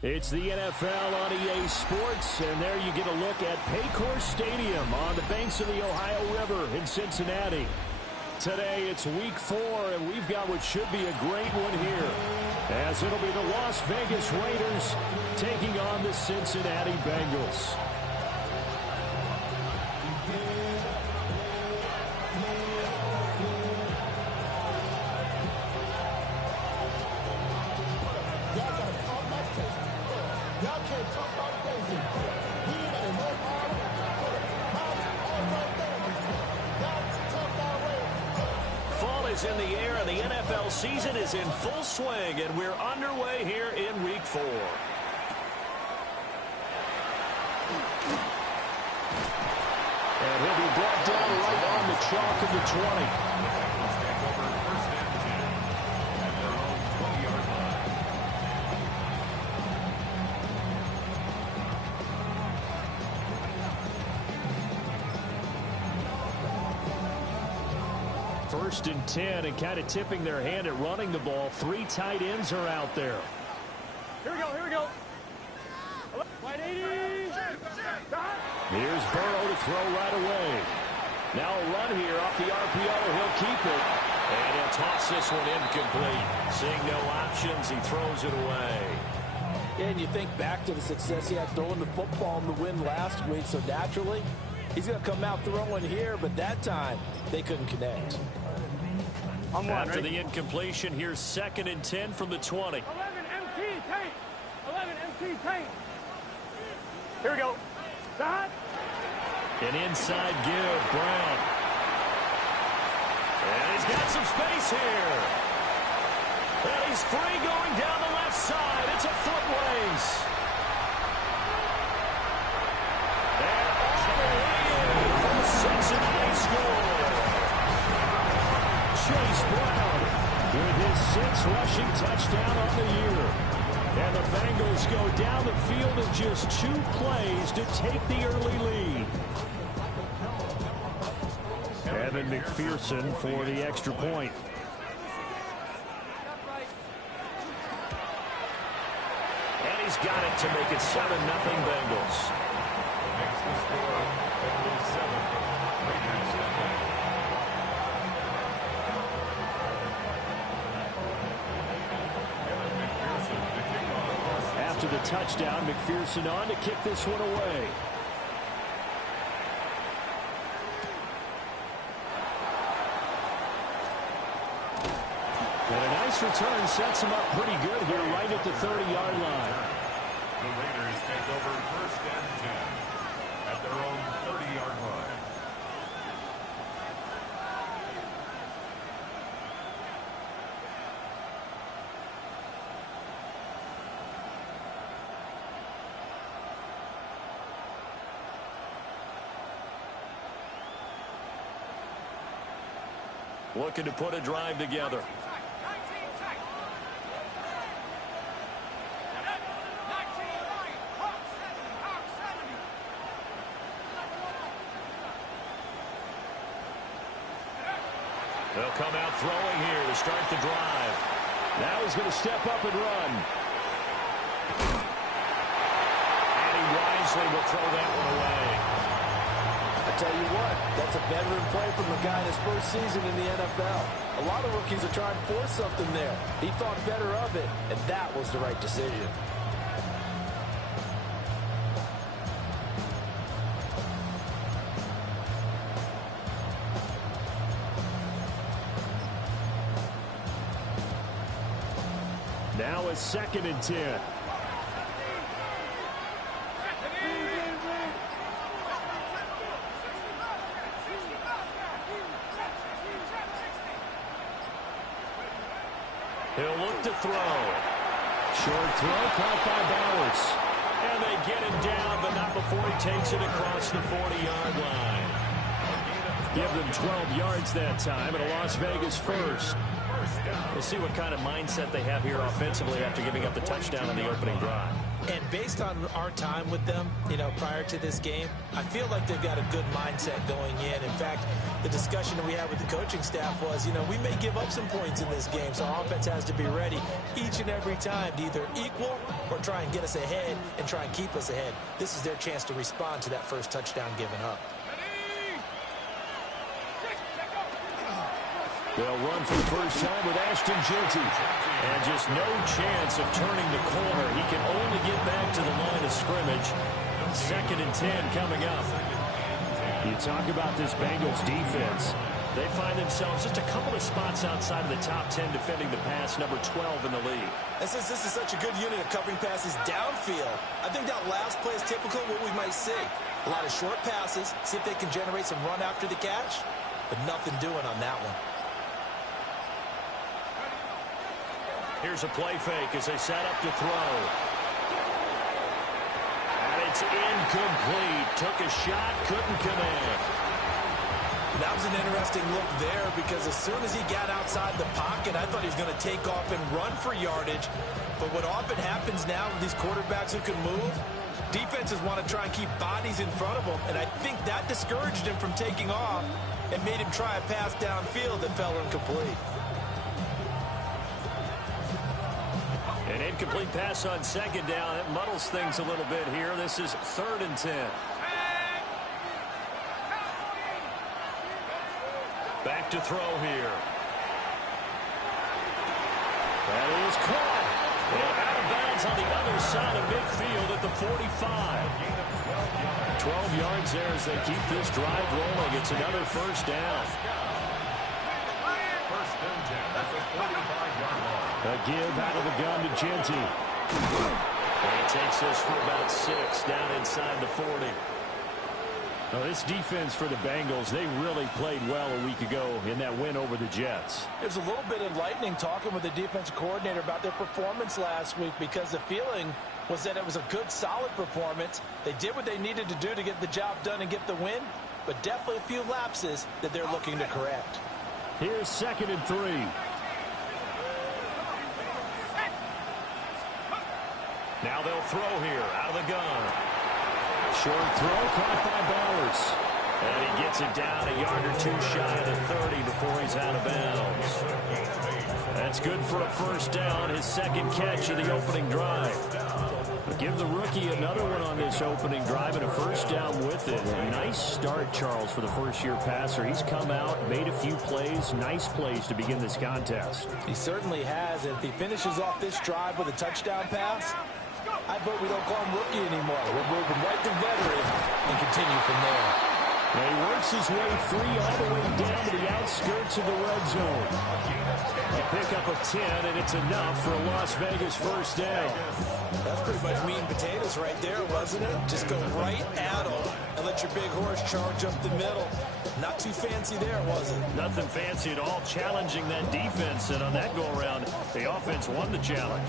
It's the NFL on EA Sports, and there you get a look at Paycor Stadium on the banks of the Ohio River in Cincinnati. Today it's week 4, and we've got what should be a great one here, as it'll be the Las Vegas Raiders taking on the Cincinnati Bengals. In the air, and the NFL season is in full swing, and we're underway here in week 4. And And he'll be brought down right on the chalk of the 20. First and 10, and kind of tipping their hand at running the ball. 3 tight ends are out there. Here we go, here we go. Wide 80. Here's Burrow to throw right away. Now a run here off the RPO. He'll keep it. And he'll toss this one incomplete. Seeing no options, he throws it away. And you think back to the success he had throwing the football in the win last week, so naturally, he's going to come out throwing here, but that time, they couldn't connect. After the incompletion, here's 2nd and 10 from the 20. 11 MT tank. 11 MT tank. Here we go. Dot. An inside give, Brown. And he's got some space here. And he's free going down the left side. It's a foot race. And all the way in from Cincinnati score. Chase Brown with his 6th rushing touchdown on the year. And the Bengals go down the field in just 2 plays to take the early lead. Evan McPherson for the extra point. And he's got it to make it 7-0 Bengals. After the touchdown, McPherson on to kick this one away. And a nice return sets him up pretty good here right at the 30-yard line. The Raiders take over 1st and 10 at their own 30-yard line. Looking to put a drive together. They'll come out throwing here to start the drive. Now he's going to step up and run. And he wisely will throw that one away. I tell you what, that's a veteran play from a guy in his first season in the NFL. A lot of rookies are trying to force something there. He thought better of it, and that was the right decision. Now a 2nd and 10. He'll look to throw. Short throw caught by Bowers. And they get him down, but not before he takes it across the 40-yard line. Give them 12 yards that time, and a Las Vegas first. We'll see what kind of mindset they have here offensively after giving up the touchdown on the opening drive. And based on our time with them, prior to this game, I feel like they've got a good mindset going in. In fact, the discussion that we had with the coaching staff was, we may give up some points in this game, so our offense has to be ready each and every time to either equal or try and get us ahead and try and keep us ahead. This is their chance to respond to that first touchdown given up. They'll run for the first time with Ashton Jeanty. And just no chance of turning the corner. He can only get back to the line of scrimmage. 2nd and 10 coming up. You talk about this Bengals defense. They find themselves just a couple of spots outside of the top 10 defending the pass, number 12 in the league. And since this is such a good unit of covering passes downfield, I think that last play is typical of what we might see. A lot of short passes, see if they can generate some run after the catch, but nothing doing on that one. Here's a play fake as they set up to throw. And it's incomplete. Took a shot, couldn't connect. That was an interesting look there because as soon as he got outside the pocket, I thought he was going to take off and run for yardage. But what often happens now with these quarterbacks who can move, defenses want to try and keep bodies in front of them, and I think that discouraged him from taking off and made him try a pass downfield that fell incomplete. An incomplete pass on second down. It muddles things a little bit here. This is 3rd and 10. Back to throw here. That is caught. And out of bounds on the other side of midfield at the 45. 12 yards there as they keep this drive rolling. It's another first down. First and 10 at the 45-yard line. A give out of the gun to Genty. And he takes this for about 6 down inside the 40. Now, this defense for the Bengals, they really played well a week ago in that win over the Jets. It was a little bit enlightening talking with the defensive coordinator about their performance last week because the feeling was that it was a good, solid performance. They did what they needed to do to get the job done and get the win, but definitely a few lapses that they're looking to correct. Here's 2nd and 3. Now they'll throw here out of the gun. Short throw caught by Bowers. And he gets it down a yard or two shy of the 30 before he's out of bounds. That's good for a first down, his second catch of the opening drive. Give the rookie another one on this opening drive and a first down with it. A nice start, Charles, for the first-year passer. He's come out, made a few plays, nice plays to begin this contest. He certainly has. If he finishes off this drive with a touchdown pass, I vote we don't call him rookie anymore. We'll move him right to veteran and continue from there. And he works his way free all the way down to the outskirts of the red zone. A pick up of 10, and it's enough for a Las Vegas first down. That's pretty much meat and potatoes right there, wasn't it? Just go right at him and let your big horse charge up the middle. Not too fancy there, was it? Nothing fancy at all, challenging that defense, and on that go-around, the offense won the challenge.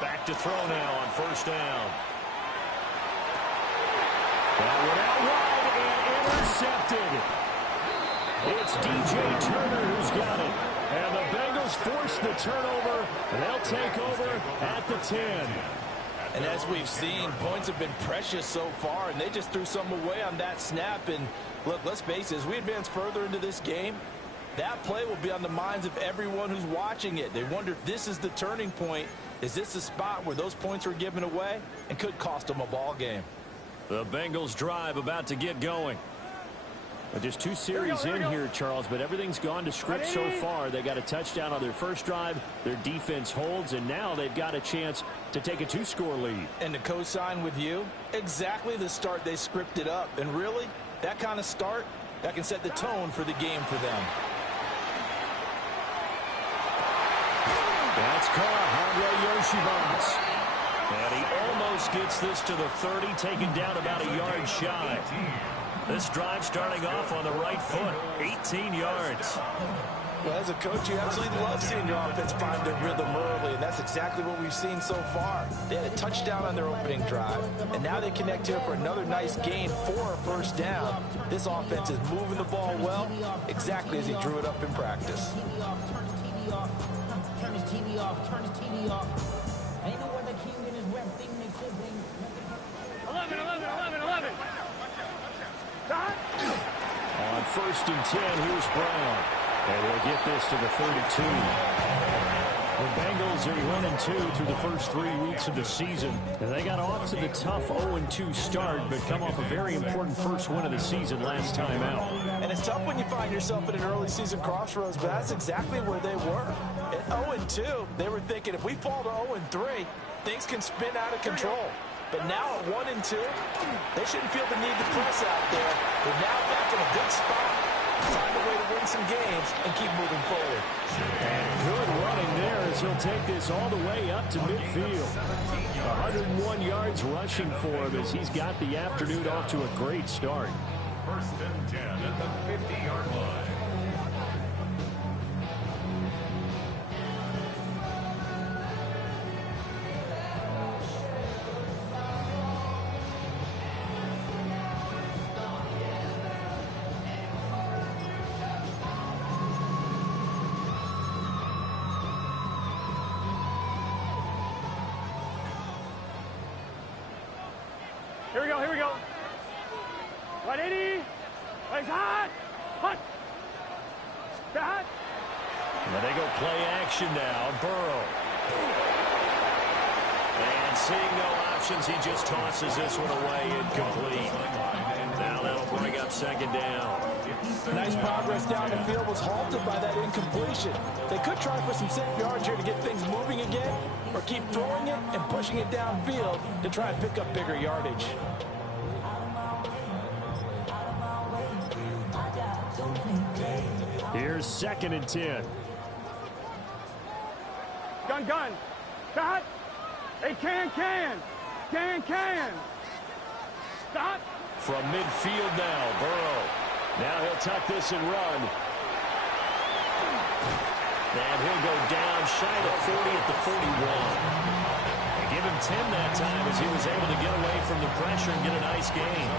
Back to throw now on first down. That went out wide and intercepted. It's DJ Turner who's got it. And the Bengals force the turnover. They'll take over at the 10. And as we've seen, points have been precious so far, and they just threw some away on that snap. And look, let's face it, as we advance further into this game, that play will be on the minds of everyone who's watching it. They wonder if this is the turning point. Is this the spot where those points are given away and could cost them a ball game? The Bengals drive about to get going. Well, just 2 series in here, Charles, but everything's gone to script so far. They got a touchdown on their first drive. Their defense holds, and now they've got a chance to take a 2-score lead. And to co-sign with you, exactly the start they scripted up. And really, that kind of start, that can set the tone for the game for them. That's caught. Andre Yoshivans. And he almost gets this to the 30, taken down about a yard shy. This drive starting off on the right foot, 18 yards. Well, as a coach, you absolutely love seeing your offense find their rhythm early, and that's exactly what we've seen so far. They had a touchdown on their opening drive, and now they connect here for another nice gain for a first down. This offense is moving the ball well, exactly as he drew it up in practice. Turn his TV off, turn his TV off. Ain't no other king in his rep thing makes his ring. 11. On 1st and 10, here's Brown. And they'll get this to the 32. The Bengals are 1-2 through the first 3 weeks of the season. And they got off to the tough 0-2 start, but come off a very important first win of the season last time out. And it's tough when you find yourself at an early season crossroads, but that's exactly where they were. At 0-2, they were thinking if we fall to 0-3, things can spin out of control. But now at 1-2, they shouldn't feel the need to press out there. They're now back in a good spot, find a way to win some games and keep moving forward. And good running there as he'll take this all the way up to midfield. 101 yards rushing for him as he's got the afternoon off to a great start. First and 10 at the 50-yard line. Here we go, here we go. 180. Legs hot. Hot. Hot. And they go play action now. Burrow. And seeing no options, he just tosses this one away incomplete. Now that'll bring up second down. Nice progress down the field was halted by that incompletion. They could try for some safe yards here to get things moving again, or keep throwing it and pushing it downfield to try and pick up bigger yardage. Here's second and 10. Gun, gun. Stop. They can. Stop. From midfield now, Burrow. Now he'll tuck this and run. And he'll go down shy of 40 at the 41. They give him 10 that time as he was able to get away from the pressure and get a nice gain.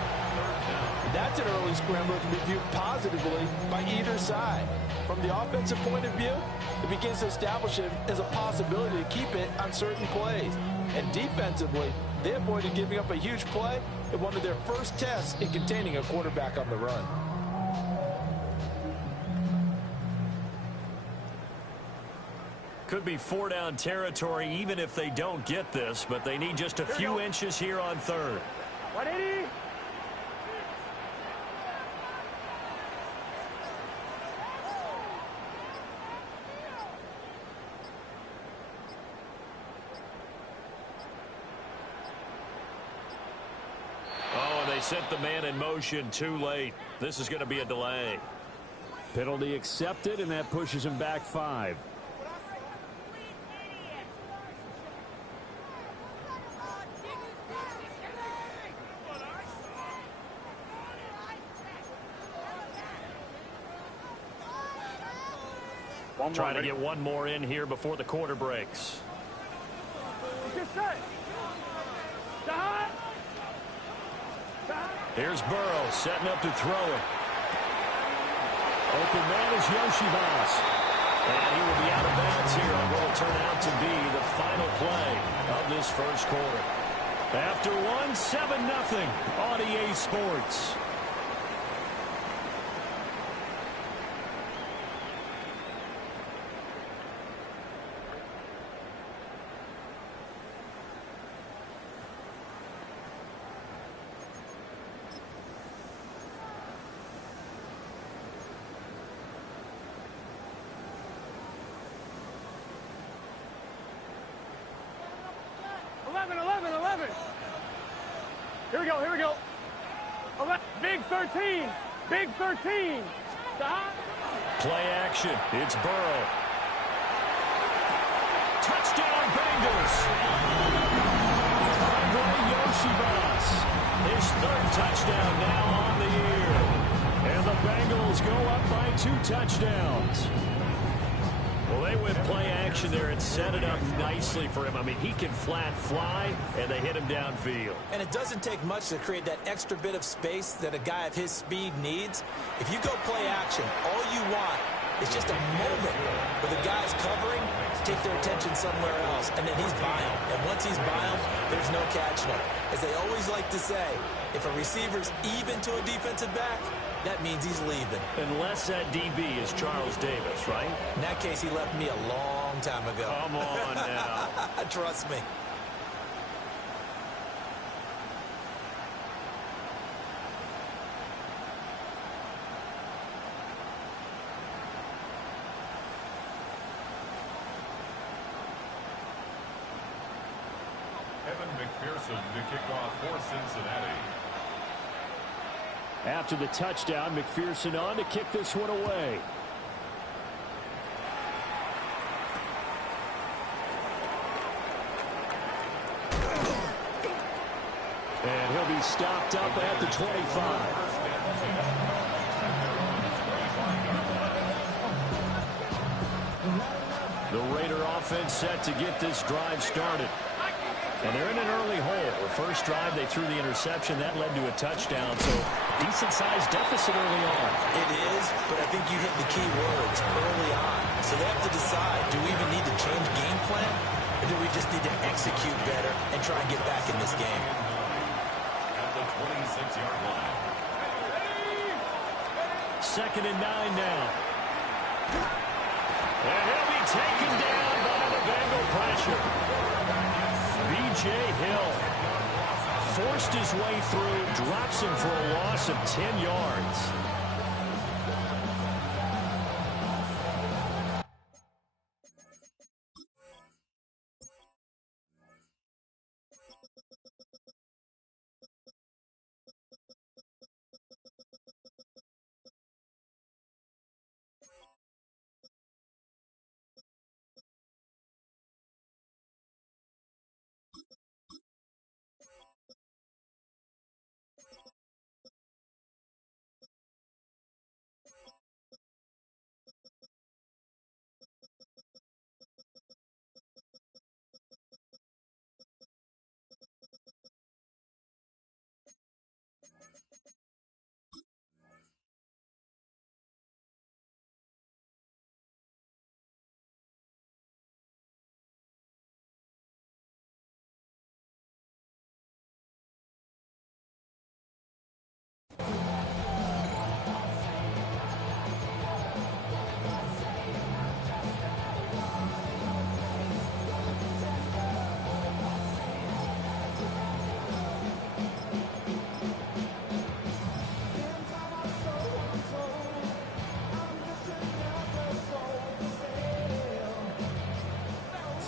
That's an early scrambler to be viewed positively by either side. From the offensive point of view, it begins to establish him as a possibility to keep it on certain plays. And defensively, they avoided giving up a huge play in one of their first tests in containing a quarterback on the run. Could be four-down territory even if they don't get this, but they need just a few inches here on third. 180. Oh, they sent the man in motion too late. This is going to be a delay. Penalty accepted, and that pushes him back 5. Trying to get one more in here before the quarter breaks. Just set. Stop. Here's Burrow setting up to throw it. Open man is Yoshibas. And he will be out of bounds here on what will turn out to be the final play of this first quarter. After one, 7-0 on EA Sports. Here we go. Big 13. Big 13. Stop. Play action. It's Burrow. Touchdown, Bengals. Andre Yoshibas. His third touchdown now on the year. And the Bengals go up by 2 touchdowns. Well, they went play action there and set it up nicely for him. I mean, he can flat fly, and they hit him downfield. And it doesn't take much to create that extra bit of space that a guy of his speed needs. If you go play action, all you want is just a moment where the guy's covering to take their attention somewhere else, and then he's by him. And once he's by him, there's no catching him. As they always like to say, if a receiver's even to a defensive back, that means he's leaving. Unless that DB is Charles Davis, right? In that case, he left me a long time ago. Come on now. Trust me. Evan McPherson to kick off for Cincinnati. After the touchdown, McPherson on to kick this one away. And he'll be stopped up at the 25. The Raider offense set to get this drive started. And they're in an early hole. The first drive, they threw the interception. That led to a touchdown. So decent-sized deficit early on. It is, but I think you hit the key words early on. So they have to decide, do we even need to change game plan? Or do we just need to execute better and try and get back in this game? At the 26-yard line. 2nd and 9 now. And he'll be taken down by the Bengal pressure. B.J. Hill forced his way through, drops him for a loss of 10 yards.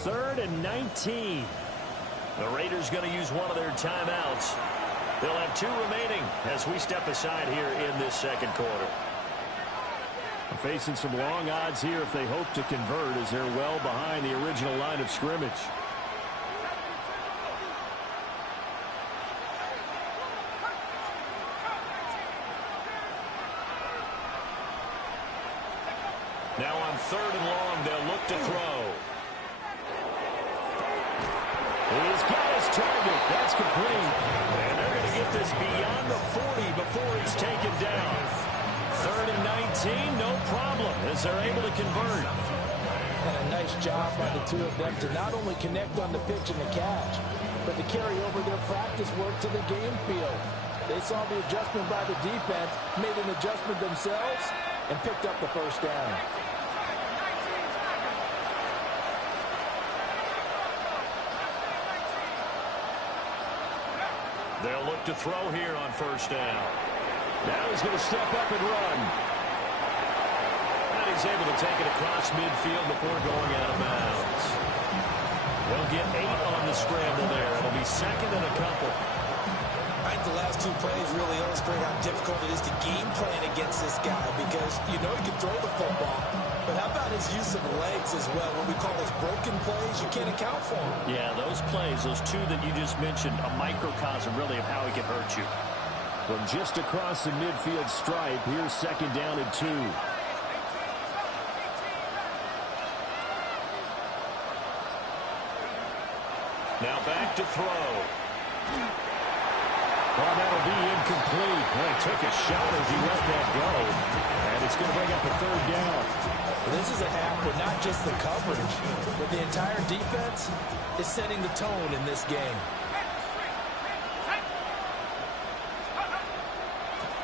Third and 19. The Raiders going to use one of their timeouts. They'll have 2 remaining as we step aside here in this second quarter. Facing some long odds here if they hope to convert, as they're well behind the original line of scrimmage. Now on 3rd and long, they'll look to throw. He's got his target. That's complete. And they're going to get this beyond the 40 before he's taken down. 3rd and 19, no problem, as they're able to convert. And a nice job by the 2 of them to not only connect on the pitch and the catch, but to carry over their practice work to the game field. They saw the adjustment by the defense, made an adjustment themselves, and picked up the first down. They'll look to throw here on 1st down. Now he's going to step up and run. And he's able to take it across midfield before going out of bounds. They'll get 8 on the scramble there. It'll be 2nd and a couple. I think the last 2 plays really illustrate how difficult it is to game plan against this guy, because you know he can throw the football, but how about his use of legs as well? What we call those broken plays, you can't account for them. Yeah, those plays, those 2 that you just mentioned, a microcosm really of how he can hurt you. From just across the midfield stripe, here's 2nd down and 2. Now back to throw. Well, that'll be incomplete. Well, he took a shot as he let that go. And it's going to bring up a 3rd down. This is a half where not just the coverage, but the entire defense is setting the tone in this game.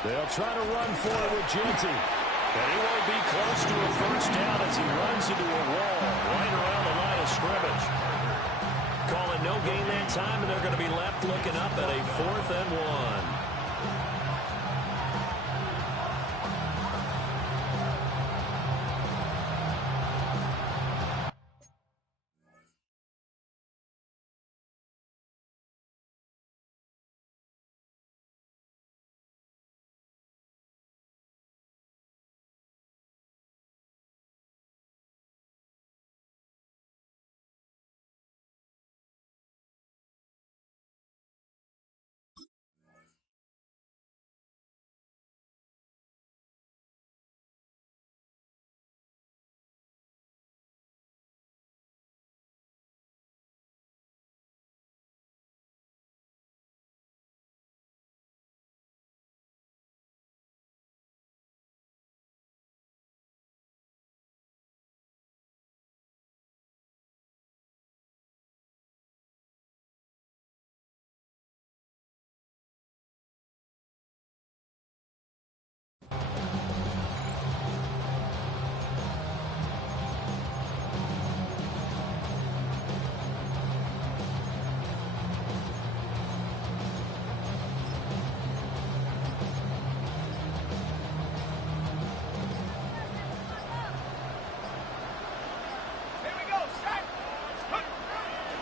They'll try to run for it with Jeanty. And he won't be close to a 1st down as he runs into a wall right around the line of scrimmage. Calling no gain that time, and they're going to be left looking up at a 4th and 1.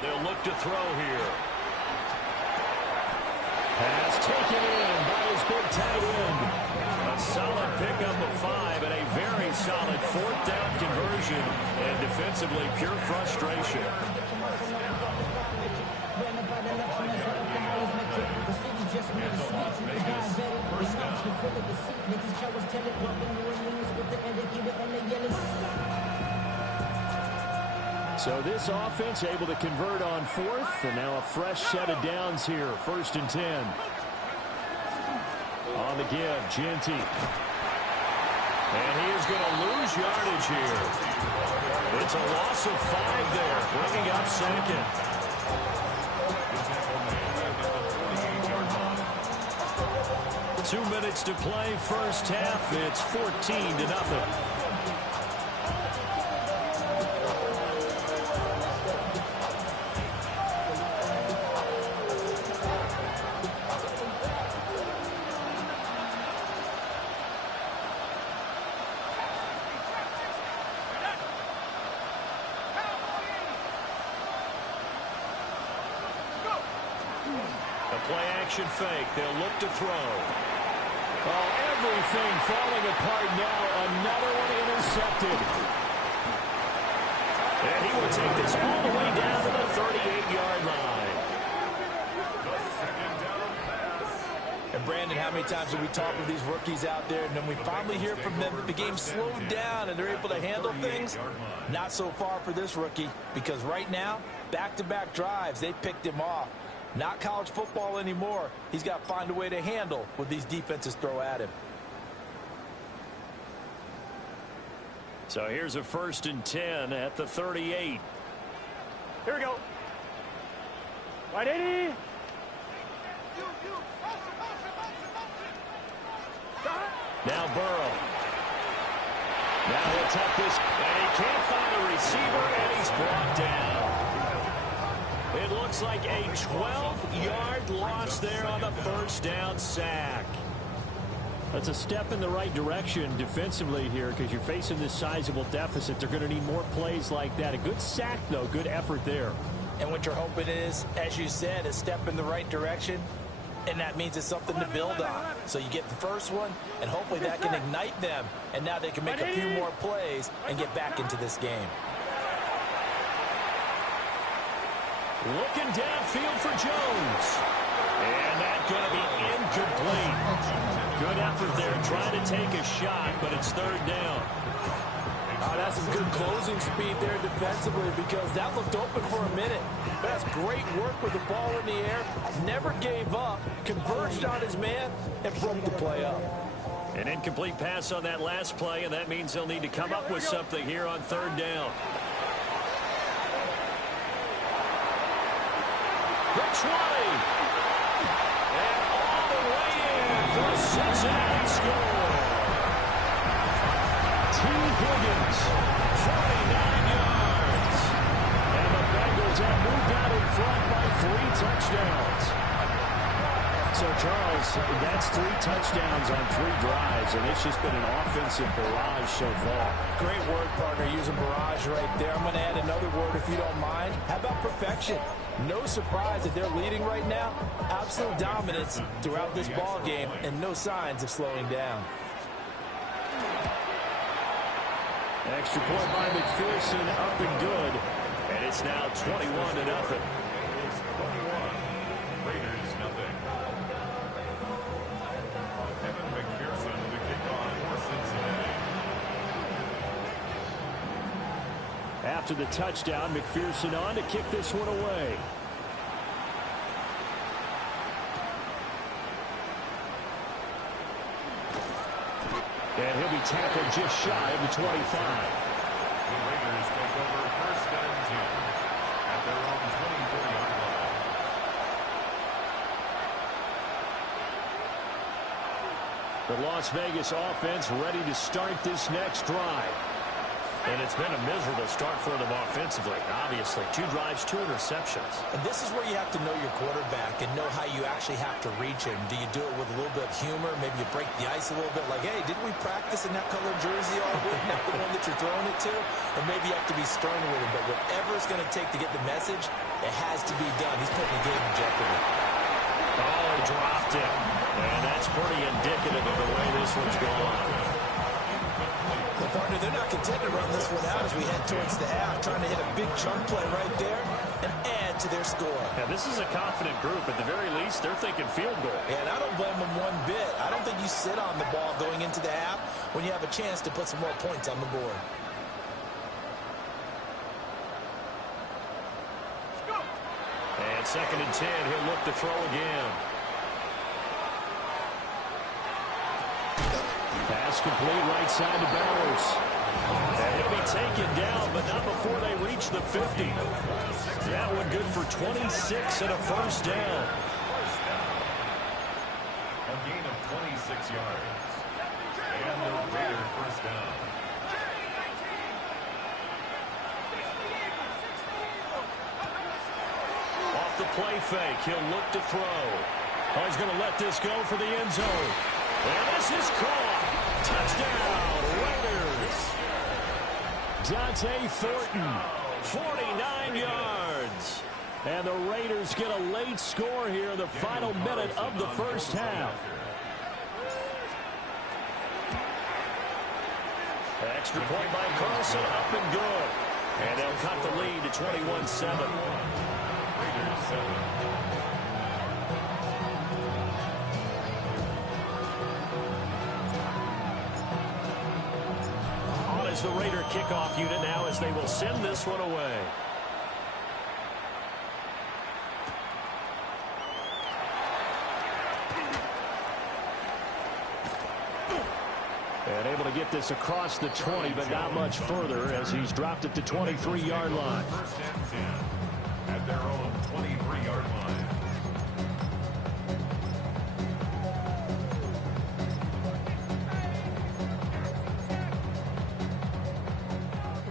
They'll look to throw here. Pass taken in by his big tight end. A solid pickup of 5 and a very solid 4th down conversion. And defensively, pure frustration. So this offense able to convert on 4th, and now a fresh set of downs here, 1st and 10. On the give, Jeanty. And he is going to lose yardage here. It's a loss of 5 there, bringing up 2nd. Two minutes to play, first half. It's 14-0. Play-action fake. They'll look to throw. Oh, everything falling apart now. Another one intercepted. And he will take this all the way down to the 38-yard line. And Brandon, how many times have we talked with these rookies out there, and then we finally hear from them that the game slowed down and they're able to handle things? Not so far for this rookie, because right now, back-to-back drives, they picked him off. Not college football anymore. He's got to find a way to handle what these defenses throw at him. So here's a 1st and 10 at the 38. Here we go. Right, 80. Now Burrow. Now he'll tuck this, and he can't find a receiver, and he's brought down. It looks like a 12-yard loss there on the 1st down sack. That's a step in the right direction defensively here, because you're facing this sizable deficit. They're going to need more plays like that. A good sack, though. Good effort there. And what you're hoping is, as you said, a step in the right direction, and that means it's something to build on. So you get the first one, and hopefully that can ignite them, and now they can make a few more plays and get back into this game. Looking downfield for Jones. And that's going to be incomplete. Good effort there trying to take a shot, but it's 3rd down. Oh, that's some good closing speed there defensively, because that looked open for a minute. But that's great work with the ball in the air. Never gave up, converged on his man, and broke the play up. An incomplete pass on that last play, and that means they'll need to come up with something here on 3rd down. The 20. And all the way in for a Cincinnati score. T. Higgins, 49 yards. And the Bengals have moved out in front by 3 touchdowns. So, Charles, that's 3 touchdowns on 3 drives, and it's just been an offensive barrage so far. Great word, partner, using barrage right there. I'm going to add another word if you don't mind. How about perfection? No surprise that they're leading right now. Absolute dominance throughout this ball game, and no signs of slowing down. Extra point by McPherson, up and good. And it's now 21-0. Raiders, nothing. Evan McPherson with the kickoff for Cincinnati. After the touchdown, McPherson on to kick this one away. And he'll be tackled just shy of the 25. The Raiders take over 1st and 10 at their own 24-yard line. The Las Vegas offense ready to start this next drive. And it's been a miserable start for them offensively. Obviously, 2 drives, 2 interceptions. And this is where you have to know your quarterback and know how you actually have to reach him. Do you do it with a little bit of humor? Maybe you break the ice a little bit like, hey, didn't we practice in that colored jersey all week? Not the one that you're throwing it to? Or maybe you have to be stern with him. But whatever it's going to take to get the message, it has to be done. He's putting the game in jeopardy. Oh, he dropped it. And that's pretty indicative of the way this one's gone. Well, partner, they're not content to run this one out as we head towards the half, trying to hit a big chunk play right there and add to their score. Yeah, this is a confident group. At the very least, they're thinking field goal. Yeah, and I don't blame them one bit. I don't think you sit on the ball going into the half when you have a chance to put some more points on the board. And 2nd and 10, he'll look to throw again. Pass complete right side to Bowers. And he'll be taken down, but not before they reach the 50. That one good for 26 and a first down. A gain of 26 yards. And the Raider first down. Off the play fake, he'll look to throw. Oh, he's going to let this go for the end zone. And this is caught. Touchdown, Raiders. Dante Thornton. 49 yards. And the Raiders get a late score here in the final minute of the first half. Extra point by Carlson, up and good. And they'll cut the lead to 21-7. Raiders 7. Is the Raider kickoff unit now as they will send this one away. And able to get this across the 20, but not much further as he's dropped it to 23-yard line. First and 10 at their own 23-yard line.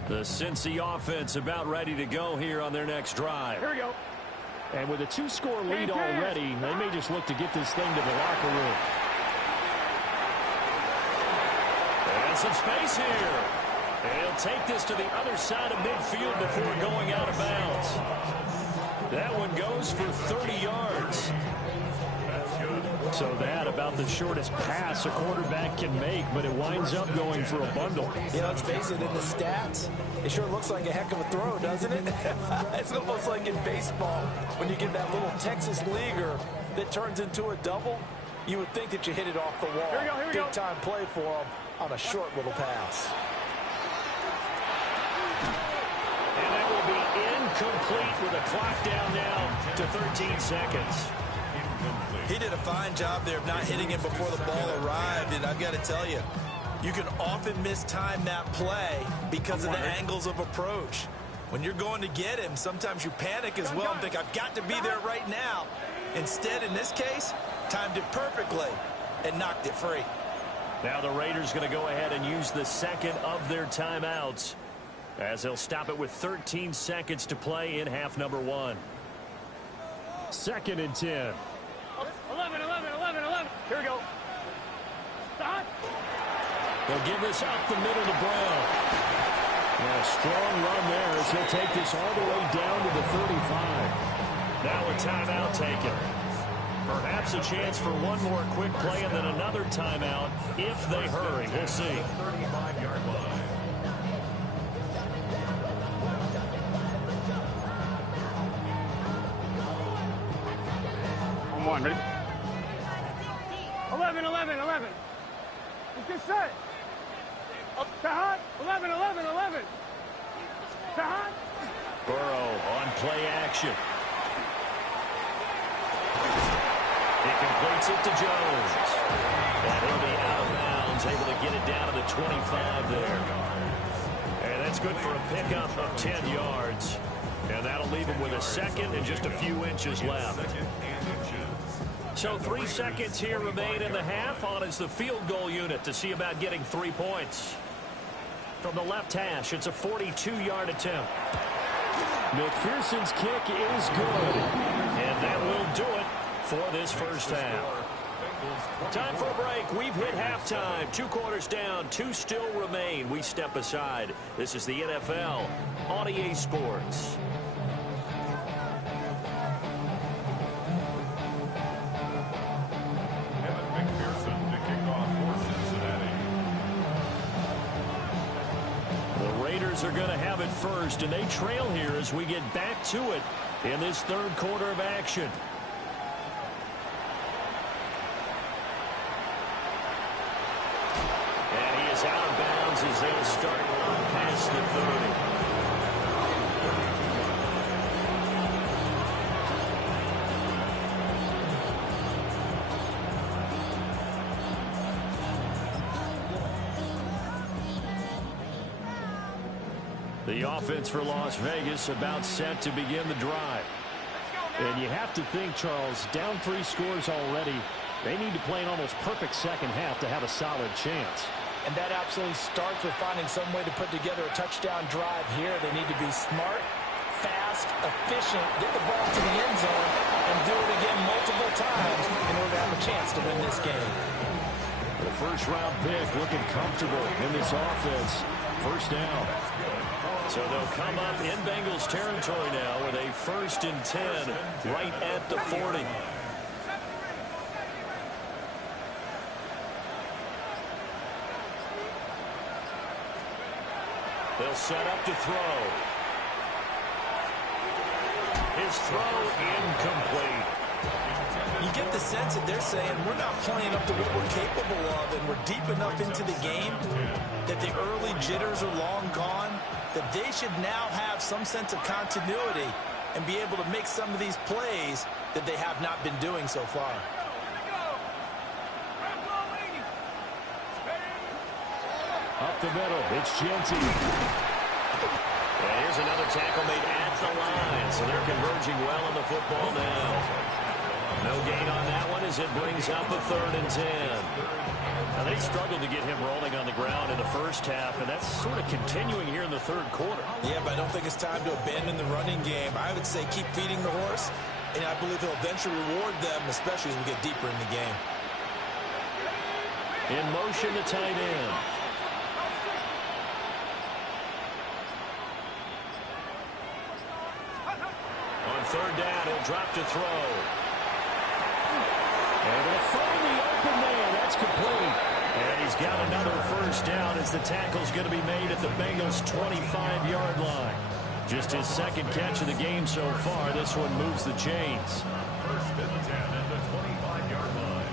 The Cincy offense about ready to go here on their next drive. Here we go. And with a 2-score lead already, they may just look to get this thing to the locker room. And some space here. And he'll take this to the other side of midfield before going out of bounds. That one goes for 30 yards. So that about the shortest pass a quarterback can make, but it winds up going for a bundle. You know, let's face it, in the stats, it sure looks like a heck of a throw, doesn't it? It's almost like in baseball, when you get that little Texas leaguer that turns into a double, you would think that you hit it off the wall. Here we go. Big time play for him on a short little pass. And that will be incomplete with a clock down now to 13 seconds. He did a fine job there of not hitting him before the ball arrived, and I've got to tell you, you can often mistime that play because of the angles of approach. When you're going to get him, sometimes you panic as well and think, I've got to be there right now. Instead, in this case, timed it perfectly and knocked it free. Now the Raiders going to go ahead and use the second of their timeouts as they'll stop it with 13 seconds to play in half number 1. 2nd and 10. 11. Here we go. Stop. They'll give this up the middle to Brown. And a strong run there as he'll take this all the way down to the 35. Now a timeout taken. Perhaps a chance for one more quick play and then another timeout if they hurry. We'll see. 35-yard line. On 1, ready? 11. Let's get set. Up to hot. 11. To hot. Burrow on play action. He completes it to Jones. And he'll be out of bounds, able to get it down to the 25 there. And that's good for a pickup of 10 yards. And that'll leave him with a second and just a few inches left. So 3 seconds here remain in the half. On is the field goal unit to see about getting 3 points. From the left hash, it's a 42-yard attempt. McPherson's kick is good. And that will do it for this first half. Time for a break. We've hit halftime. 2 quarters down, 2 still remain. We step aside. This is the NFL on EA Sports. McPherson to kick off for Cincinnati. The Raiders are going to have it first, and they trail here as we get back to it in this third quarter of action. Out of bounds as they'll start past the 30. The offense for Las Vegas about set to begin the drive. And you have to think, Charles, down 3 scores already. They need to play an almost perfect second half to have a solid chance. And that absolutely starts with finding some way to put together a touchdown drive here. They need to be smart, fast, efficient, get the ball to the end zone, and do it again multiple times in order to have a chance to win this game. The first-round pick looking comfortable in this offense. First down. So they'll come up in Bengals territory now with a 1st and 10 right at the 40. They'll set up to throw. His throw incomplete. You get the sense that they're saying we're not playing up to what we're capable of, and we're deep enough into the game that the early jitters are long gone, that they should now have some sense of continuity and be able to make some of these plays that they have not been doing so far. Up the middle, it's Genty. And here's another tackle made at the line, so they're converging well on the football now. No gain on that one as it brings up a 3rd and 10. Now, they struggled to get him rolling on the ground in the first half, and that's sort of continuing here in the third quarter. Yeah, but I don't think it's time to abandon the running game. I would say keep feeding the horse, and I believe he'll eventually reward them, especially as we get deeper in the game. In motion, the tight end. On 3rd down, he'll drop to throw. And he'll find the open man. That's complete. And he's got another first down as the tackle's going to be made at the Bengals' 25-yard line. Just his 2nd catch of the game so far. This one moves the chains. 1st and 10 at the 25-yard line.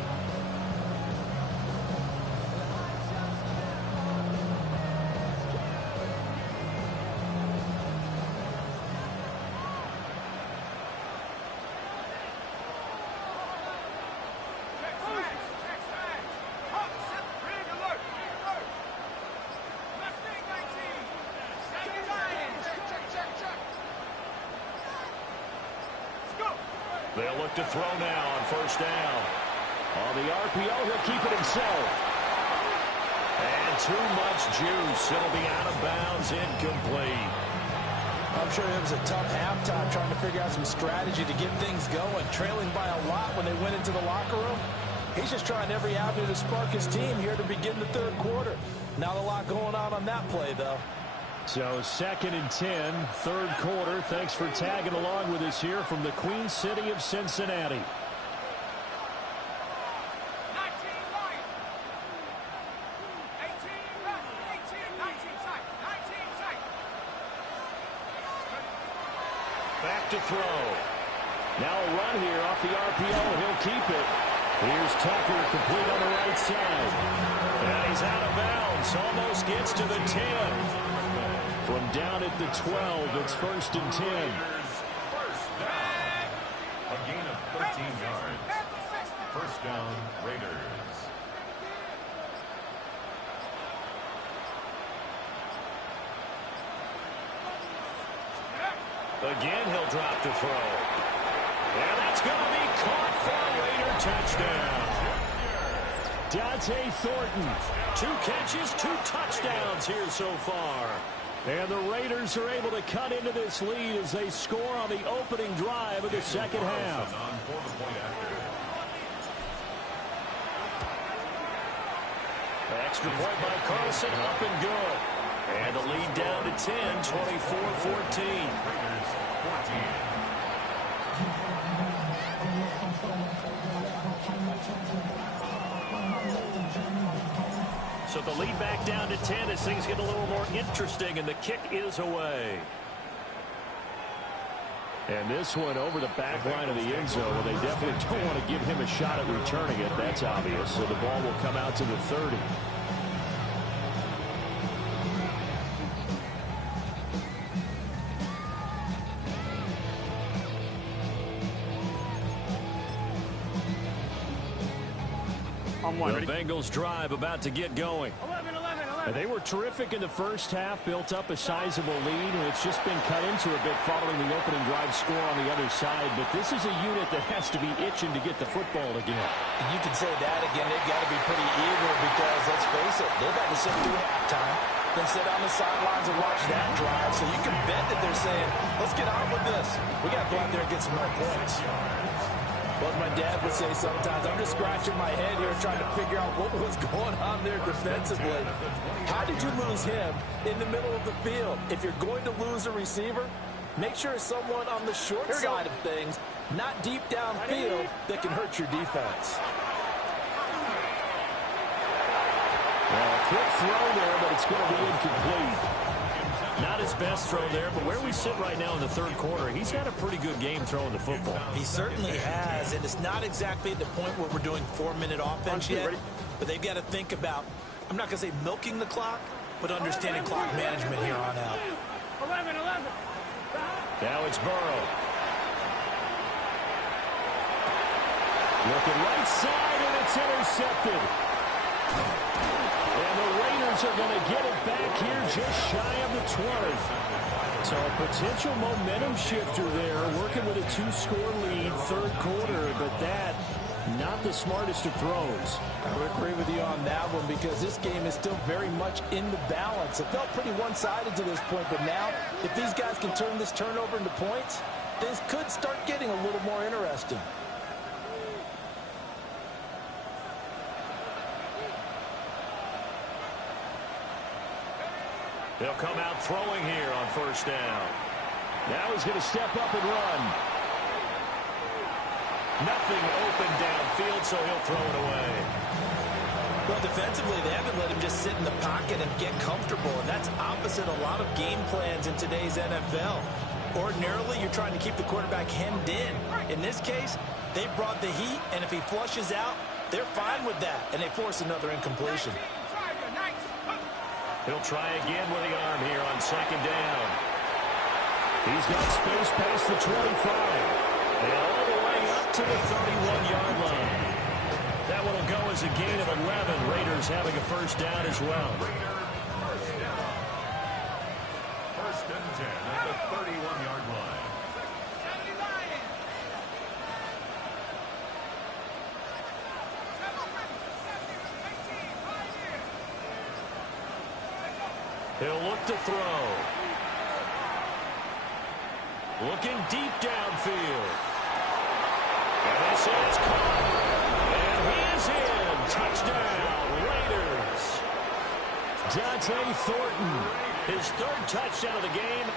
They'll look to throw now on 1st down. On the RPO, he'll keep it himself. And too much juice. It'll be out of bounds, incomplete. I'm sure it was a tough halftime trying to figure out some strategy to get things going. Trailing by a lot when they went into the locker room. He's just trying every avenue to spark his team here to begin the 3rd quarter. Not a lot going on that play, though. So 2nd and 10, 3rd quarter. Thanks for tagging along with us here from the Queen City of Cincinnati. Back to throw. Now a run here off the RPO, and he'll keep it. Here's Tucker, complete on the right side. And he's out of bounds. Almost gets to the 10. From down at the 12, it's 1st and 10. First down. A gain of 13 yards. 1st down, Raiders. Again, he'll drop to throw. And that's going to be caught for a Raider touchdown. Dante Thornton. 2 catches, 2 touchdowns here so far. And the Raiders are able to cut into this lead as they score on the opening drive of the second half. Extra point by Carlson, up and good. And the lead down to 10, 24-14. So the lead back down to 10 as things get a little more interesting, and the kick is away. And this one over the back line of the end zone. Well, they definitely don't want to give him a shot at returning it. That's obvious. So the ball will come out to the 30. The Bengals drive about to get going. 11. They were terrific in the first half, built up a sizable lead, and it's just been cut into a bit following the opening drive score on the other side. But this is a unit that has to be itching to get the football again. And you can say that again. They've got to be pretty eager because, let's face it, they've had to sit through halftime, then sit on the sidelines and watch that drive. So you can bet that they're saying, let's get on with this. We got to go out there and get some more points. Well, as my dad would say sometimes, I'm just scratching my head here trying to figure out what was going on there defensively. How did you lose him in the middle of the field? If you're going to lose a receiver, make sure it's someone on the short side of things, not deep downfield, that can hurt your defense. Well, a quick throw there, but it's going to be incomplete. Not his best throw there, but where we sit right now in the third quarter, he's had a pretty good game throwing the football. He certainly has, and it's not exactly at the point where we're doing 4-minute offense yet, but they've got to think about, I'm not going to say milking the clock, but understanding clock management here on out. 11. Now it's Burrow. Looking right side, and it's intercepted. And the Raiders are going to get it back here just shy of the 20. So a potential momentum shifter there, working with a 2-score lead, third quarter, but that, not the smartest of throws. I would agree with you on that one because this game is still very much in the balance. It felt pretty one-sided to this point, but now, if these guys can turn this turnover into points, things could start getting a little more interesting. They'll come out throwing here on first down. Now he's going to step up and run. Nothing open downfield, so he'll throw it away. Well, defensively, they haven't let him just sit in the pocket and get comfortable, and that's opposite a lot of game plans in today's NFL. Ordinarily, you're trying to keep the quarterback hemmed in. In this case, they brought the heat, and if he flushes out, they're fine with that, and they force another incompletion. He'll try again with the arm here on second down. He's got space past the 25. And all the way up to the 31-yard line. That one will go as a gain of 11. Raiders having a first down as well. First and 10 at the 31-yard line. He'll look to throw. Looking deep downfield. And this is caught. And he is in. Touchdown, Raiders. Dante Thornton. His third touchdown of the game.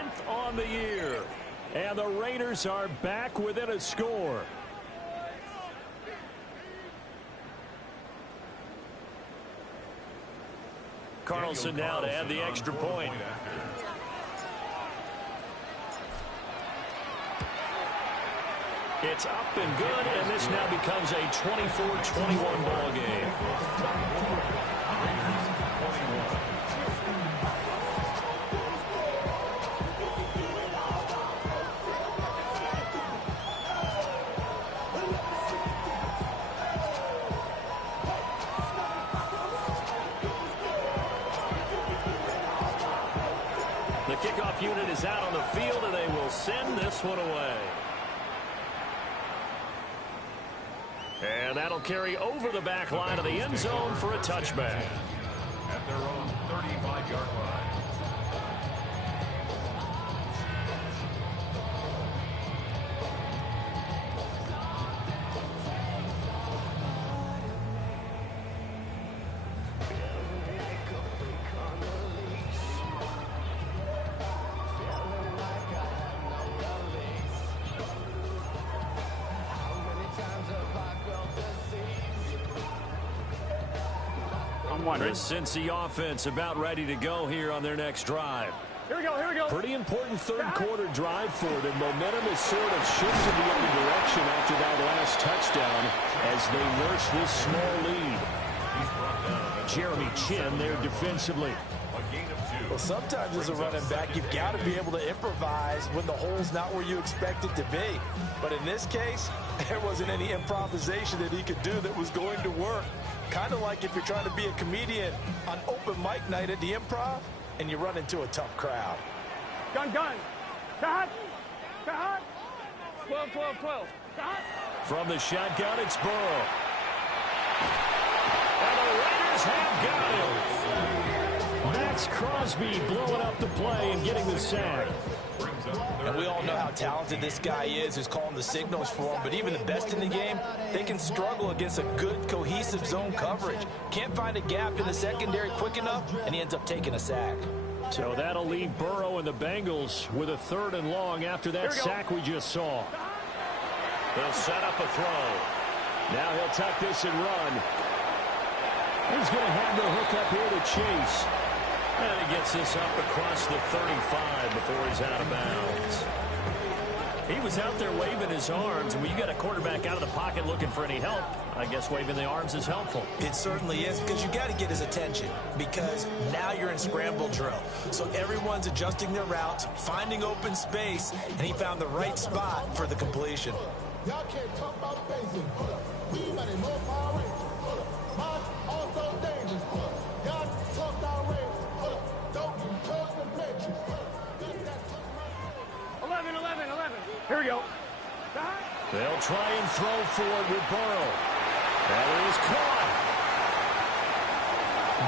10th on the year. And the Raiders are back within a score. Carlson now to add the extra point. It's up and good, and this now becomes a 24-21 ball game. The kickoff unit is out on the field, and they will send this one away. And that'll carry over the back line of the end zone for a touchback. At their own 35-yard line. The Cincy offense about ready to go here on their next drive. Here we go, here we go. Pretty important third quarter drive for them. Momentum is sort of shifted the other direction after that last touchdown as they nurse this small lead. Jeremy Chinn there defensively. Well, sometimes as a running back, you've got to be able to improvise when the hole's not where you expect it to be. But in this case, there wasn't any improvisation that he could do that was going to work. Kind of like if you're trying to be a comedian on open mic night at the Improv and you run into a tough crowd. Gun. Cut. 12. Cut. From the shotgun, it's Burrow. And the Raiders have got him. Max Crosby blowing up the play and getting the sack. And we all know how talented this guy is who's calling the signals for him. But even the best in the game, they can struggle against a good, cohesive zone coverage. Can't find a gap in the secondary quick enough, and he ends up taking a sack. So that'll leave Burrow and the Bengals with a 3rd and long after that sack we just saw. They'll set up a throw. Now he'll tuck this and run. He's going to have the hook up here to Chase. And he gets this up across the 35 before he's out of bounds. He was out there waving his arms, and when you got a quarterback out of the pocket looking for any help, I guess waving the arms is helpful. It certainly is, because you got to get his attention, because now you're in scramble drill. So everyone's adjusting their routes, finding open space, and he found the right spot for the completion. Y'all can't talk about basic. We running more power rate. March also dangerous. Y'all talk our range. Don't you touch the benches. 11. Here we go. They'll try and throw for it with Burrow. That is caught.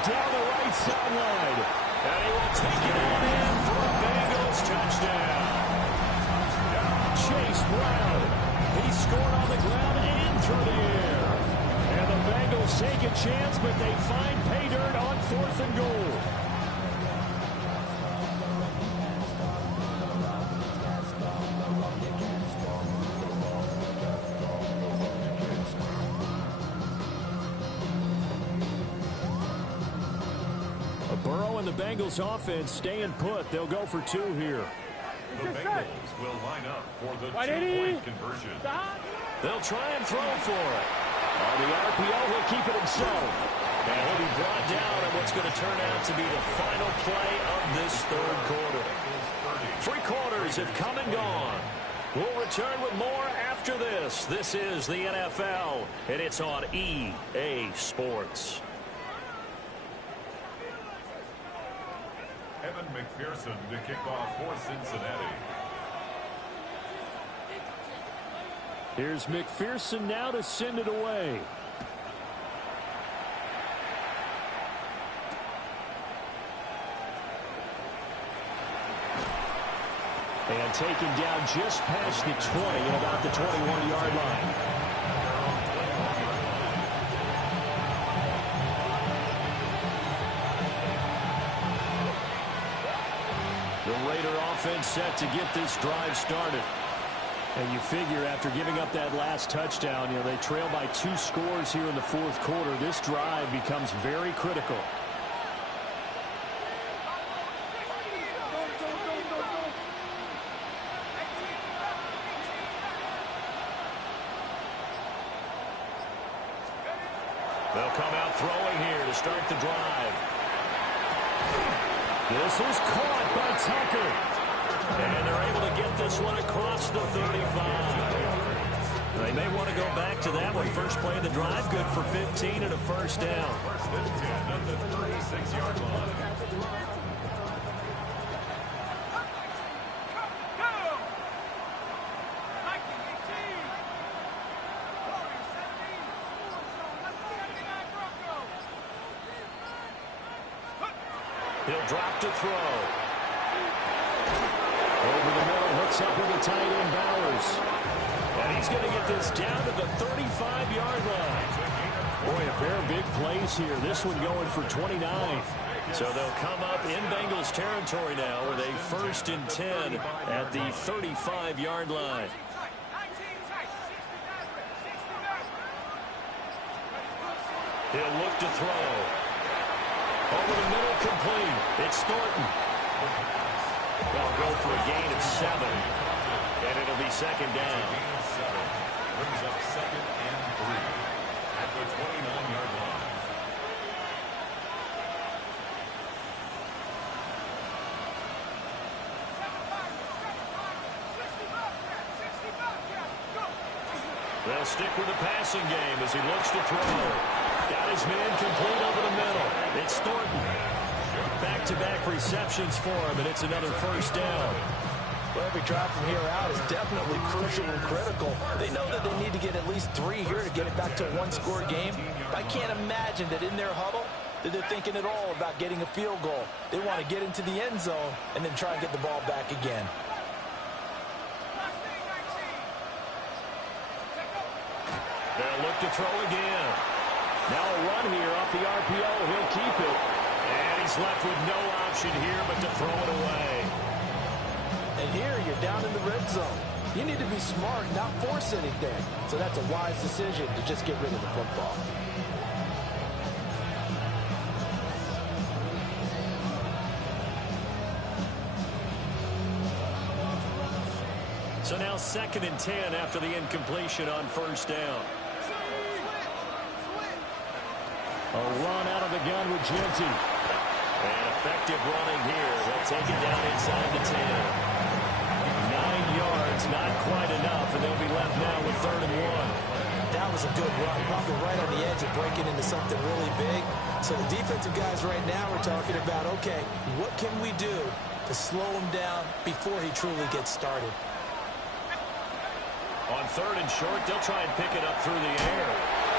Down the right sideline. And he will take it on in for a Bengals touchdown. Chase Brown. He scored on the ground and through the air. And the Bengals take a chance, but they find pay dirt on 4th and goal. Burrow and the Bengals offense staying put. They'll go for 2 here. The Bengals will line up for the 2-point conversion. They'll try and throw for it. On the RPO, he'll keep it himself. And he'll be brought down on what's going to turn out to be the final play of this 3rd quarter. 3 quarters have come and gone. We'll return with more after this. This is the NFL, and it's on EA Sports. Evan McPherson to kick off for Cincinnati. Here's McPherson now to send it away. And taken down just past the 20 at about the 21-yard line. The Raider offense set to get this drive started. And you figure after giving up that last touchdown, they trail by 2 scores here in the fourth quarter. This drive becomes very critical. They'll come out throwing here to start the drive. This is caught by Tucker. And they're able to get this one across the 35. They may want to go back to that one. First play of the drive, good for 15 and a first down. First and 10 at the 36-yard line. He'll drop to throw. Over the middle, hooks up with the tight end, Bowers. And he's going to get this down to the 35-yard line. Boy, a pair of big plays here. This one going for 29. So they'll come up in Bengals territory now with a 1st and 10 at the 35-yard line. He'll look to throw. Over the middle, complete. It's Thornton. They'll go for a gain of 7. And it'll be second down. Brings up 2nd and 3 at the 29-yard line. They'll stick with the passing game as he looks to throw. Got his man complete over the middle. It's Thornton. Back-to-back receptions for him, and it's another first down. Well, every drive from here out is definitely crucial and critical. They know that they need to get at least 3 here to get it back to a one-score game. But I can't imagine that in their huddle that they're thinking at all about getting a field goal. They want to get into the end zone and then try and get the ball back again. They'll look to throw again. Now a run here off the RPO. He'll keep it. And he's left with no option here but to throw it away. And here you're down in the red zone. You need to be smart, not force anything. So that's a wise decision to just get rid of the football. So now 2nd and 10 after the incompletion on first down. A run out of the gun with Jeanty. And effective running here. They'll take it down inside the 10. 9 yards, not quite enough, and they'll be left now with 3rd and 1. That was a good run, probably right on the edge of breaking into something really big. So the defensive guys right now are talking about, okay, what can we do to slow him down before he truly gets started? On 3rd and short, they'll try and pick it up through the air.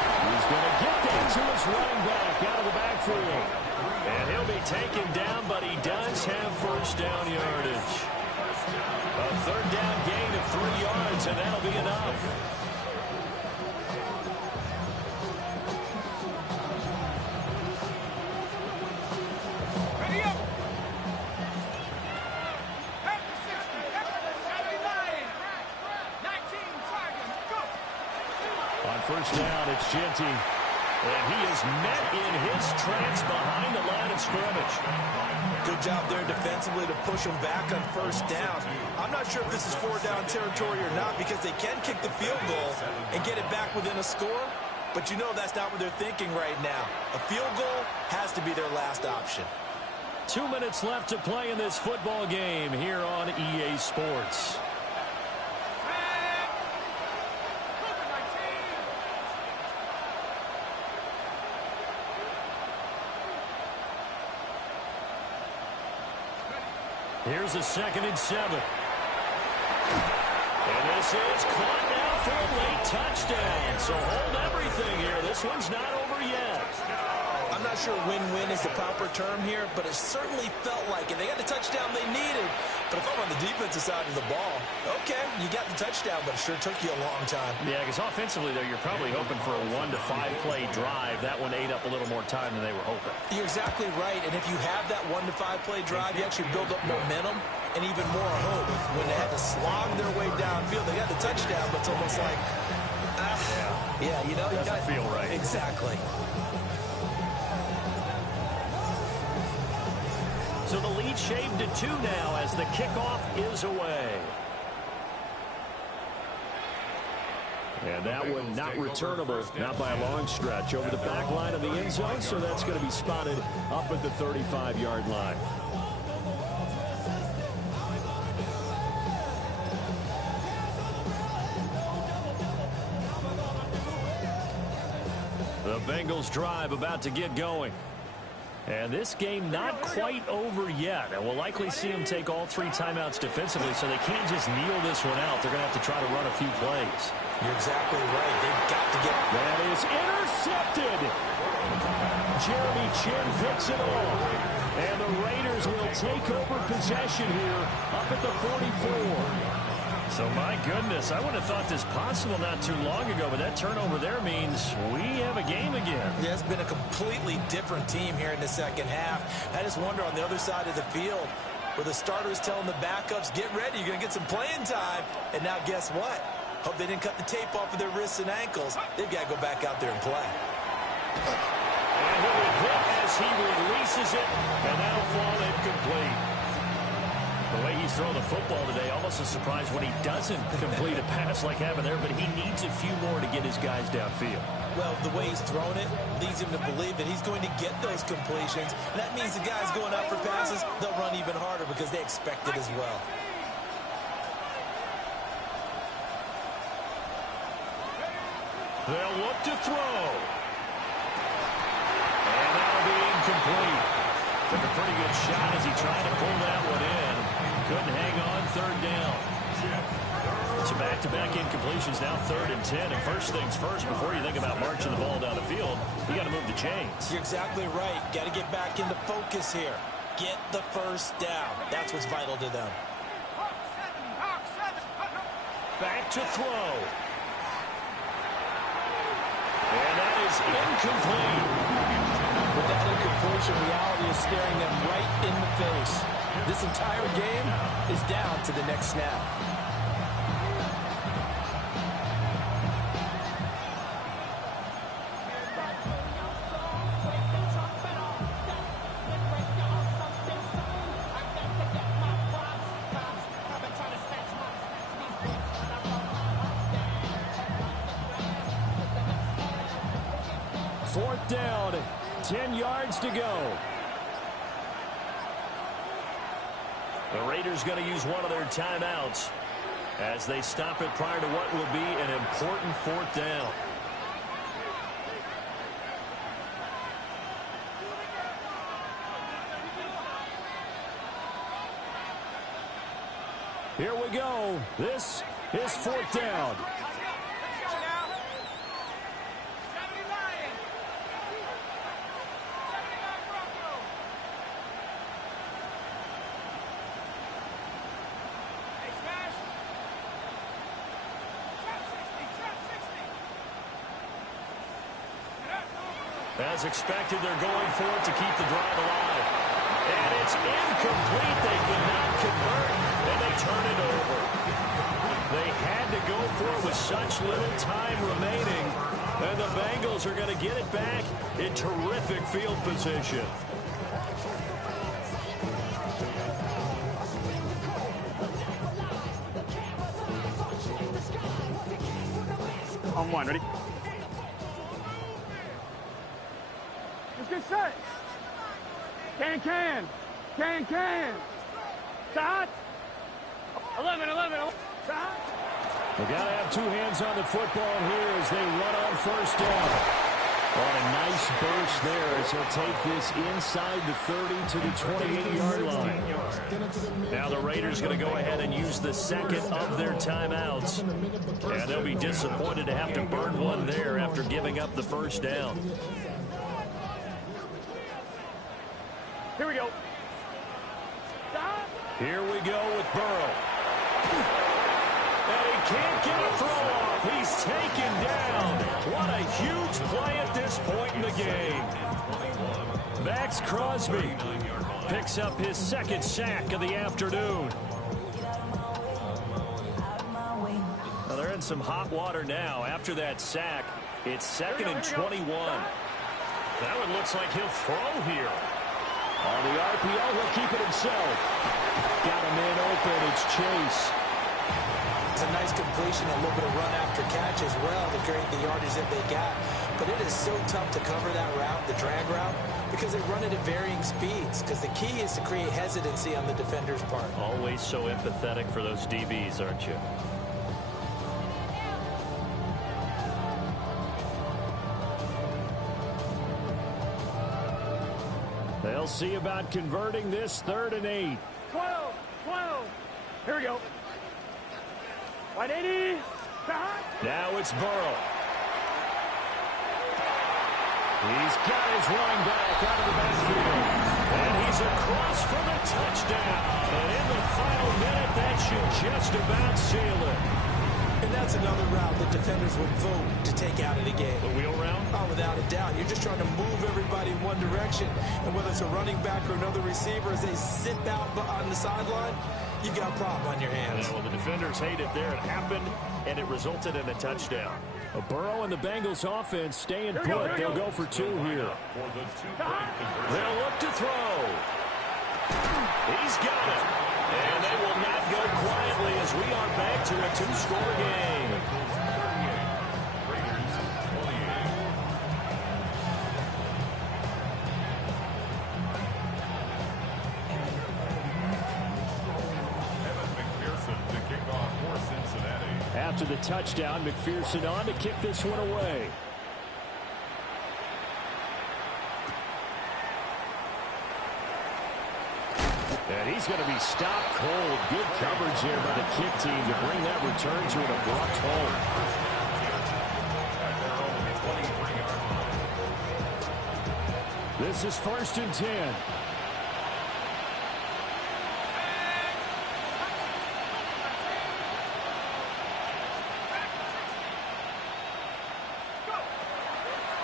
He's going to get that to his running back out of the backfield. And he'll be taken down, but he does have first down yardage. A 3rd down gain of 3 yards, and that'll be enough. On first down, it's Jeanty. And he is met in his tracks behind the line of scrimmage. Good job there defensively to push him back on first down. I'm not sure if this is 4-down territory or not because they can kick the field goal and get it back within a score. But you know that's not what they're thinking right now. A field goal has to be their last option. 2 minutes left to play in this football game here on EA Sports. Here's a 2nd and 7. And this is caught now for a late touchdown. So hold everything here. This one's not over yet. I'm not sure win-win is the proper term here, but it certainly felt like it. They got the touchdown they needed. But if I'm on the defensive side of the ball, okay, you got the touchdown, but it sure took you a long time. Yeah, because offensively, though, you're probably hoping for a 1 to 5 play drive. That one ate up a little more time than they were hoping. You're exactly right, and if you have that 1 to 5 play drive, you actually build up momentum, and even more hope when they had to slog their way downfield. They got the touchdown, but it's almost like, yeah, you know, doesn't feel right. Exactly. So the lead shaved to 2 now as the kickoff is away. And that one not returnable, not by a long stretch, over the back line of the end zone, so that's going to be spotted up at the 35-yard line. The Bengals drive about to get going. And this game not quite over yet. And we'll likely see them take all 3 timeouts defensively, so they can't just kneel this one out. They're going to have to try to run a few plays. You're exactly right. They've got to get... That is intercepted. Jeremy Chinn picks it off. And the Raiders will take over possession here up at the 44. So, my goodness, I would have thought this possible not too long ago, but that turnover there means we have a game again. Yeah, it's been a completely different team here in the second half. I just wonder on the other side of the field, where the starters telling the backups, get ready, you're going to get some playing time. And now guess what? Hope they didn't cut the tape off of their wrists and ankles. They've got to go back out there and play. And he will hit as he releases it, and that'll fall incomplete. The way he's throwing the football today, almost a surprise when he doesn't complete a pass like happened there, but he needs a few more to get his guys downfield. Well, the way he's thrown it leads him to believe that he's going to get those completions. And that means the guys going out for passes, they'll run even harder because they expect it as well. They'll look to throw. And that'll be incomplete. Took a pretty good shot as he tried to pull that one in. Couldn't hang on, 3rd down. So back-to-back incompletions, now 3rd and 10. And first things first, before you think about marching the ball down the field, you got to move the chains. You're exactly right. Got to get back into focus here. Get the first down. That's what's vital to them. Back to throw. And that is incomplete. With that incompletion, reality is staring them right in the face. This entire game is down to the next snap. Fourth down, 10 yards to go. The Raiders going to use one of their timeouts as they stop it prior to what will be an important 4th down. Here we go. This is 4th down. As expected, they're going for it to keep the drive alive. And it's incomplete. They cannot convert, and they turn it over. They had to go for it with such little time remaining, and the Bengals are going to get it back in terrific field position. On 1, ready? Let's get set. Can. Stop. 11. Stop. We got to have 2 hands on the football here as they run on 1st down. On a nice burst there as he'll take this inside the 30 to the 28-yard line. Now the Raiders going to go ahead and use the 2nd of their timeouts. And they'll be disappointed to have to burn one there after giving up the 1st down. Here we go. Stop. Here we go with Burrow. And he can't get a throw off. He's taken down. What a huge play at this point in the game. Maxx Crosby picks up his second sack of the afternoon. Well, they're in some hot water now. After that sack, it's 2nd and 21. That one looks like he'll throw here. On the RPO, he'll keep it himself. Got him in open. It's Chase. It's a nice completion, a little bit of run after catch as well to create the yardage that they got. But it is so tough to cover that route, the drag route, because they run it at varying speeds. Because the key is to create hesitancy on the defender's part. Always so empathetic for those DBs, aren't you? They'll see about converting this 3rd and 8. 12. Here we go. 180. Now it's Burrow. He's got his running back out of the backfield. And he's across for the touchdown. And in the final minute, that should just about seal it. And that's another route that defenders would vote to take out of the game. The wheel round? Oh, without a doubt. You're just trying to move everybody in one direction. And whether it's a running back or another receiver, as they sit out on the sideline, you've got a problem on your hands. Yeah, well, the defenders hate it there. It happened, and it resulted in a touchdown. Burrow and the Bengals offense staying put. They'll go for 2 here. They'll look to throw. He's got it. And they will not go quietly as we are back to a 2-score game. After the touchdown, McPherson on to kick this one away. And he's going to be stopped cold. Good coverage here by the kick team to bring that return to an abrupt halt. This is 1st and 10.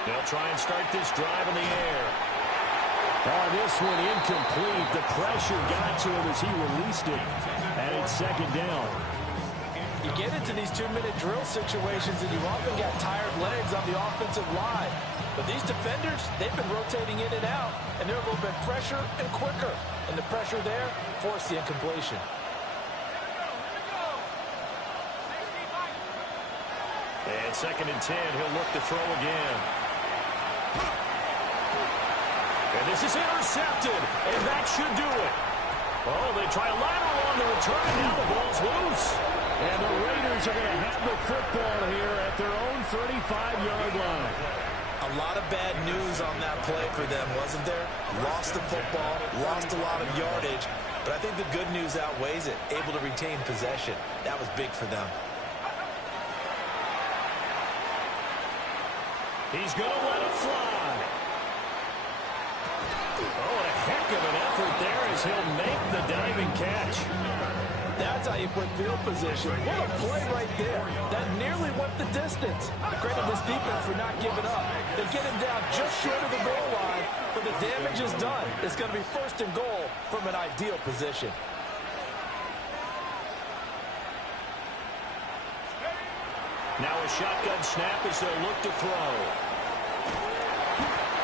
They'll try and start this drive in the air. On this one, incomplete. The pressure got to him as he released it. And it's 2nd down. You get into these 2-minute drill situations, and you've often got tired legs on the offensive line. But these defenders, they've been rotating in and out, and they're a little bit fresher and quicker. And the pressure there forced the incompletion. And 2nd and 10, he'll look to throw again. And this is intercepted, and that should do it. Oh, they try a lateral on the return, and now the ball's loose. And the Raiders are going to have the football here at their own 35-yard line. A lot of bad news on that play for them, wasn't there? Lost the football, lost a lot of yardage, but I think the good news outweighs it. Able to retain possession. That was big for them. He's going to let it fly. Oh, and a heck of an effort there as he'll make the diving catch. That's how you put field position. What a play right there. That nearly went the distance. Credit this defense for not giving up. They get him down just short of the goal line, but the damage is done. It's going to be 1st and goal from an ideal position. Now a shotgun snap as they'll look to throw.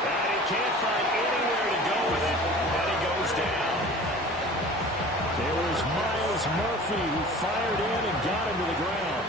And he can't find anywhere to go with it, and he goes down. There was Myles Murphy who fired in and got him to the ground.